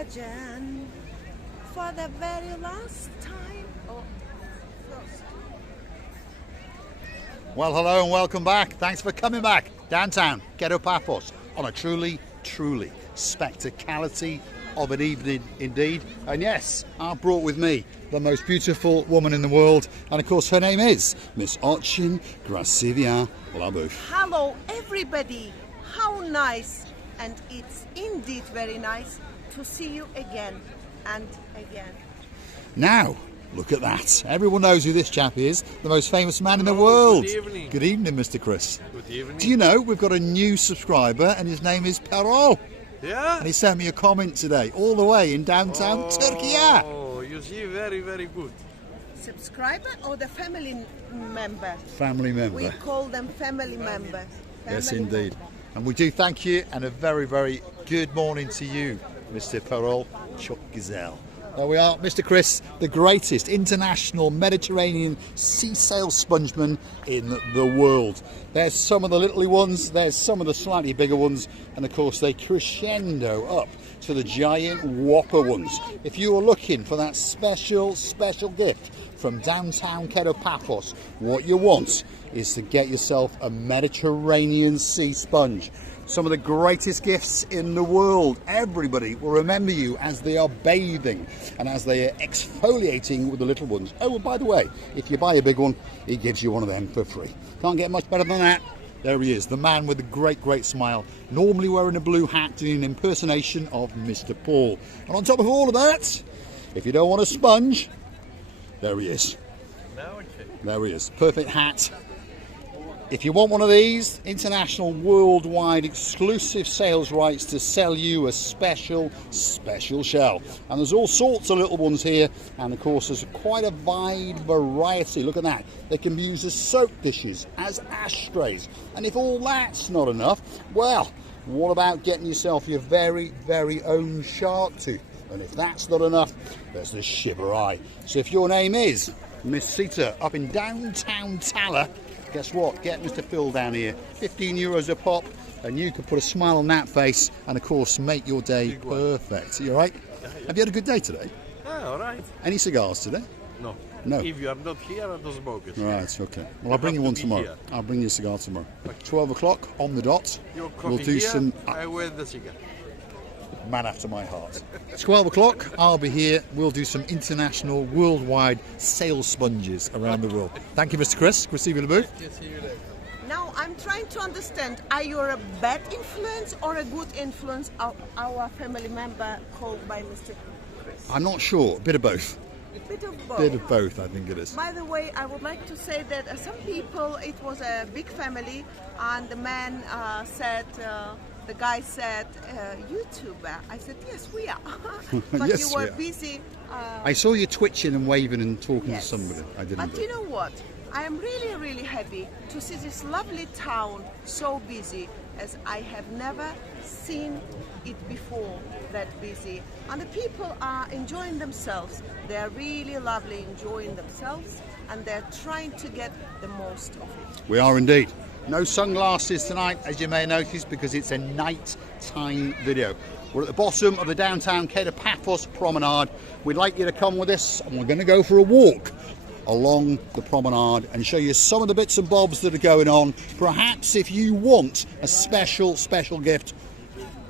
legend for the very last time. Oh, close. Well, hello and welcome back. Thanks for coming back downtown Kato Paphos on a truly spectacality of an evening indeed. And yes, I've brought with me the most beautiful woman in the world, and of course her name is Miss Ochin Gracivia Labouf. Hello everybody, how nice, and it's indeed very nice to see you again and again. Now, look at that. Everyone knows who this chap is, the most famous man in the world. Good evening. Good evening, Mr. Chris. Good evening. Do you know we've got a new subscriber and his name is Paphos? Yeah? And he sent me a comment today, all the way in downtown Turkey. Oh, you see, very, very good. Subscriber or the family member? Family member. We call them family members. Yes, Family indeed. member. And we do thank you, and a very, very good morning to you, Mr. Paphos Cyprus. There we are, Mr. Chris, the greatest international Mediterranean sea sail spongeman in the world. There's some of the little ones, there's some of the slightly bigger ones, and of course they crescendo up to the giant whopper ones. If you are looking for that special gift from downtown Kato Paphos, what you want is to get yourself a Mediterranean sea sponge. Some of the greatest gifts in the world. Everybody will remember you as they are bathing and as they are exfoliating with the little ones. Oh, and by the way, if you buy a big one, he gives you one of them for free. Can't get much better than that. There he is, the man with the great smile, normally wearing a blue hat, doing an impersonation of Mr. Paul. And on top of all of that, if you don't want a sponge, there he is. There he is, perfect hat. If you want one of these, international, worldwide, exclusive sales rights to sell you a special shell. And there's all sorts of little ones here, and of course there's quite a wide variety. Look at that. They can be used as soap dishes, as ashtrays. And if all that's not enough, well, what about getting yourself your very own shark tooth? And if that's not enough, there's the shiver eye. So if your name is Miss Sita up in downtown Tala, guess what? Get Mr. Phil down here. 15 euros a pop, and you can put a smile on that face and, of course, make your day perfect. You all right? Have you had a good day today? All right. Any cigars today? No. No. If you are not here, I don't smoke it. Right, okay. Well, I'll bring you one tomorrow. Here. I'll bring you a cigar tomorrow. 12 o'clock on the dot. Your coffee We'll do here, some... I wear the cigar. Man after my heart. 12 o'clock, I'll be here. We'll do some international, worldwide sail sponges around the world. Thank you, Mr. Chris. Receive you in the booth. Now I'm trying to understand, are you a bad influence or a good influence of our family member called by Mr. Chris? I'm not sure. A bit of both. Bit of both. Bit of both, I think it is. By the way, I would like to say that some people, it was a big family, and the man said, the guy said, YouTuber. I said, yes, we are. But Yes, you were we are. busy. I saw you twitching and waving and talking Yes. to somebody. I didn't But do you it. know what? I am really happy to see this lovely town so busy, as I have never seen it before that busy. And the people are enjoying themselves. They are really lovely enjoying themselves, and they're trying to get the most of it. We are indeed. No sunglasses tonight, as you may notice, because it's a night-time video. We're at the bottom of the downtown Kato Paphos promenade. We'd like you to come with us, and we're going to go for a walk along the promenade and show you some of the bits and bobs that are going on. Perhaps if you want a special gift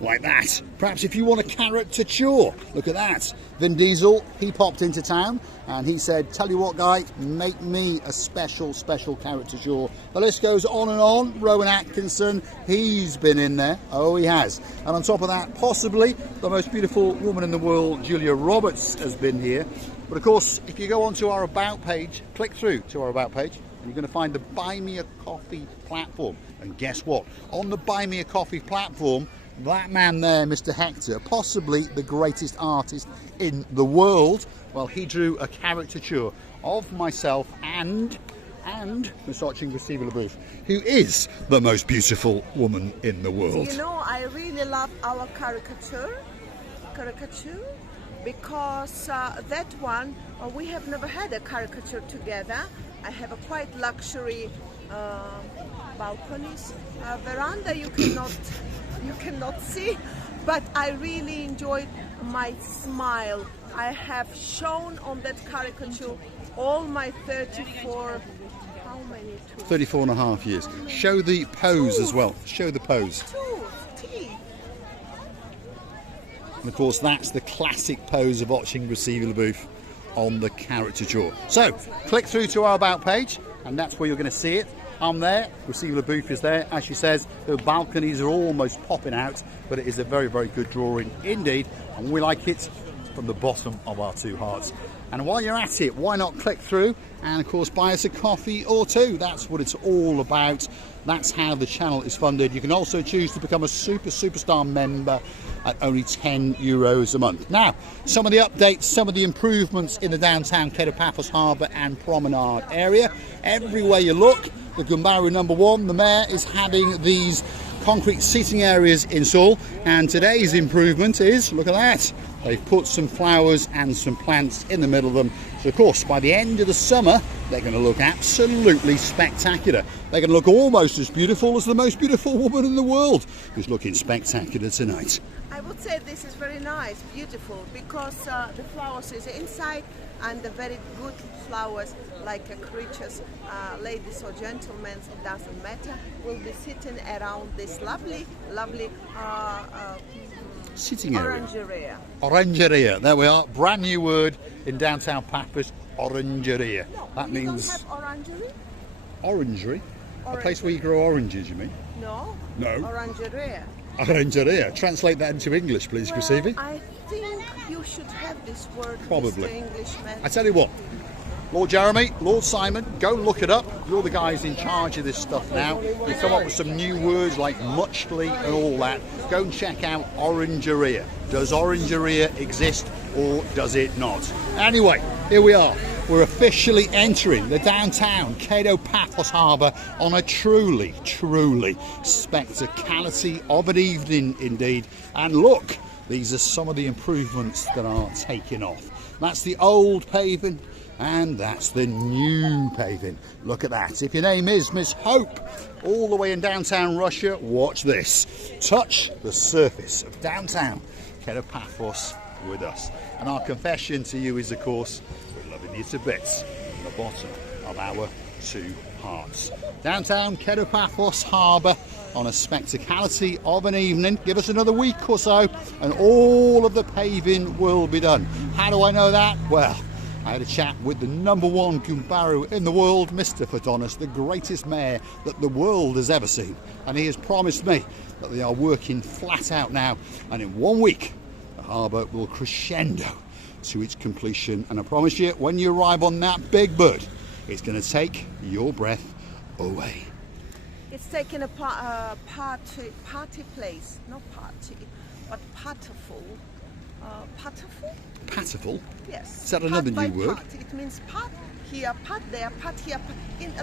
like that. Perhaps if you want a caricature, look at that. Vin Diesel, he popped into town and he said, tell you what, guy, make me a special caricature. The list goes on and on. Rowan Atkinson, he's been in there. Oh, he has. And on top of that, possibly the most beautiful woman in the world, Julia Roberts, has been here. But of course, if you go onto our About page, click through to our About page, and you're going to find the Buy Me a Coffee platform. And guess what? On the Buy Me a Coffee platform, that man there, Mr. Hector, possibly the greatest artist in the world, well, he drew a caricature of myself and Miss Ochin Gracivia, who is the most beautiful woman in the world. You know, I really love our caricature, because that one, we have never had a caricature together. I have a quite luxury balconies, veranda you cannot see, but I really enjoyed my smile. I have shown on that caricature all my 34, how many? 34 and a half years. Show the pose as well. Show the pose. Teeth. And of course, that's the classic pose of watching Receive Le Bouffe on the caricature. So, click through to our About page, and that's where you're going to see it. I'm there, Receive Le Bouffe is there. As she says, the balconies are almost popping out, but it is a very, very good drawing indeed, and we like it from the bottom of our two hearts. And while you're at it, why not click through and, of course, buy us a coffee or two? That's what it's all about. That's how the channel is funded. You can also choose to become a superstar member at only €10 a month. Now, some of the updates, some of the improvements in the downtown Kato Paphos Harbour and Promenade area. Everywhere you look, the Gumbaru #1, the mayor, is having these concrete seating areas installed, and today's improvement is, look at that, they've put some flowers and some plants in the middle of them. So of course, by the end of the summer, they're going to look absolutely spectacular. They're going to look almost as beautiful as the most beautiful woman in the world, who's looking spectacular tonight. I would say this is very nice, beautiful, because the flowers is inside, and the very good flowers, like creatures, ladies or gentlemen, it doesn't matter, will be sitting around this lovely Sitting area. orangeria. Orangeria. There we are. Brand new word in downtown Paphos. Orangeria. That You means don't have orangery? orangery. A place where you grow oranges, you mean? No. No. Orangeria. Orangeria. Translate that into English, please, Chrissy. I think you should have this word, Probably. Mr. Englishman. I tell you what, Lord Jeremy, Lord Simon, go and look it up. You're the guys in charge of this stuff now. You come up with some new words like muchly and all that. Go and check out Orangeria. Does Orangeria exist or does it not? Anyway, here we are. We're officially entering the downtown Kato Paphos Harbour on a truly spectacality of an evening indeed. And look, these are some of the improvements that are taking off. That's the old paving, and that's the new paving. Look at that. If your name is Miss Hope, all the way in downtown Russia, watch this. Touch the surface of downtown Kato Paphos with us. And our confession to you is, of course, we're loving you to bits from the bottom of our two hearts. Downtown Kato Paphos Harbour on a spectacality of an evening. Give us another week or so and all of the paving will be done. How do I know that? Well, I had a chat with the #1 Gumbaru in the world, Mr. Fadonis, the greatest mayor that the world has ever seen. And he has promised me that they are working flat out now, and in 1 week the harbour will crescendo to its completion. And I promise you, when you arrive on that big bird, it's going to take your breath away. It's taking a party place, not party, but patiful. Patiful? Patiful? Yes. Is that another Pat new by word? Pat. It means pat here, pat there, pat here,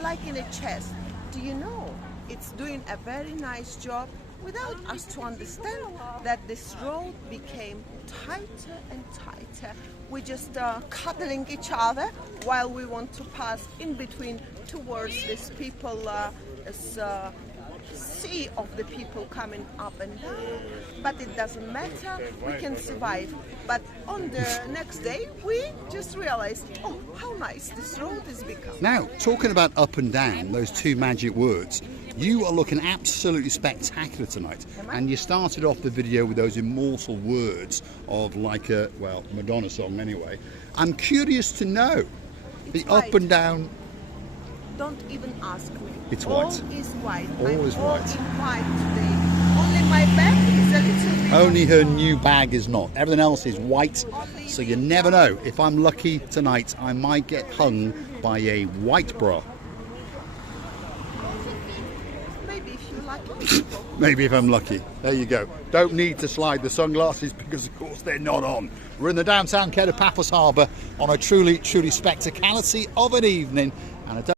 like in a chest. Do you know? It's doing a very nice job without us to understand that this road became tighter and tighter. We're just cuddling each other while we want to pass in between towards these people, sea of the people coming up and down. But it doesn't matter, we can survive. But on the next day, we just realized, oh, how nice this road has become. Now, talking about up and down, those two magic words, you are looking absolutely spectacular tonight. And you started off the video with those immortal words of like a, well, Madonna song anyway. I'm curious to know, It's the up white. and down. Don't even ask me. It's All white. is white. All I'm is all white. in white today. Only my back is a little bit. Only her new bag is not. Everything else is white. So you never know. If I'm lucky tonight, I might get hung by a white bra. Maybe if you like. Maybe if I'm lucky. There you go. Don't need to slide the sunglasses because, of course, they're not on. We're in the downtown Kato Paphos Harbour on a truly spectacality of an evening. And I don't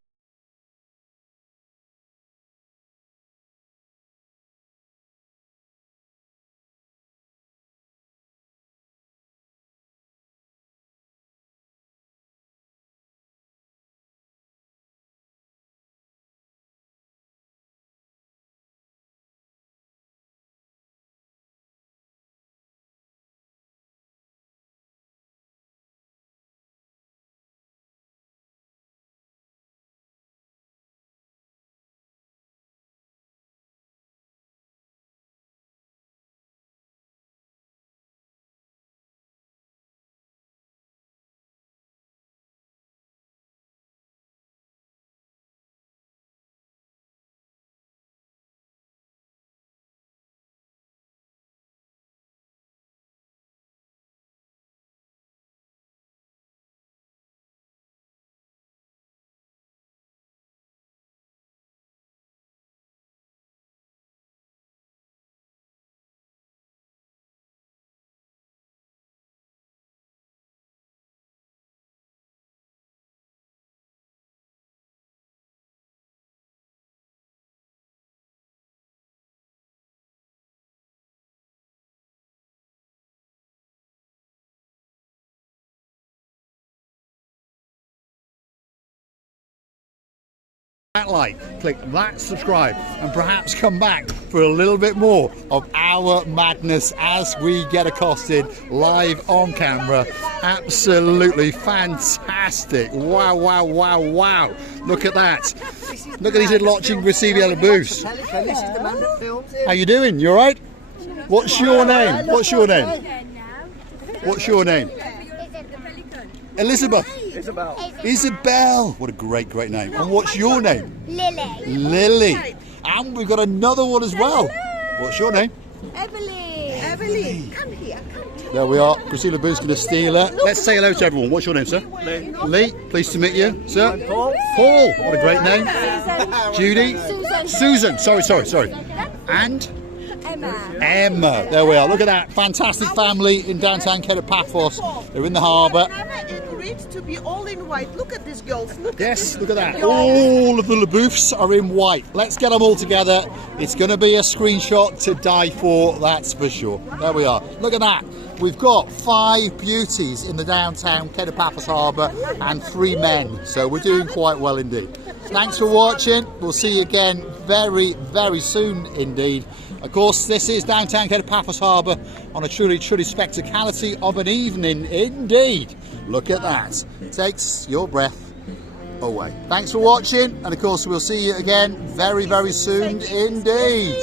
that like, click that subscribe, and perhaps come back for a little bit more of our madness as we get accosted live on camera. Absolutely fantastic. Wow, wow, wow, wow. Look at that. Look at these little watching Recife Booths. How you doing? You alright? What's your name? What's your name? What's your name? Elizabeth. Isabel. What a great, great name. And what's your name? Lily. Lily. And we've got another one as well. What's your name? Evelyn. Evelyn, come here, come here. There we are. Priscilla Booth's going to steal her. Let's say hello to everyone. What's your name, sir? Lee. Lee. Pleased to meet you, sir. Paul. Paul. What a great name. Susan. Judy. Susan. Sorry. And Emma. Emma. There we are. Look at that. Fantastic family in downtown Kato, Paphos. They're in the harbour. Never agreed to be all in white. Look at these girls. Yes, look at that. All of the LaBoufs are in white. Let's get them all together. It's going to be a screenshot to die for, that's for sure. There we are. Look at that. We've got 5 beauties in the downtown Kato Paphos Harbour and 3 men. So we're doing quite well indeed. Thanks for watching. We'll see you again very, very soon indeed. Of course, this is downtown Kato Paphos Harbour on a truly, truly spectacality of an evening indeed. Look at that. Takes your breath away. Thanks for watching, and of course we'll see you again very, very soon indeed.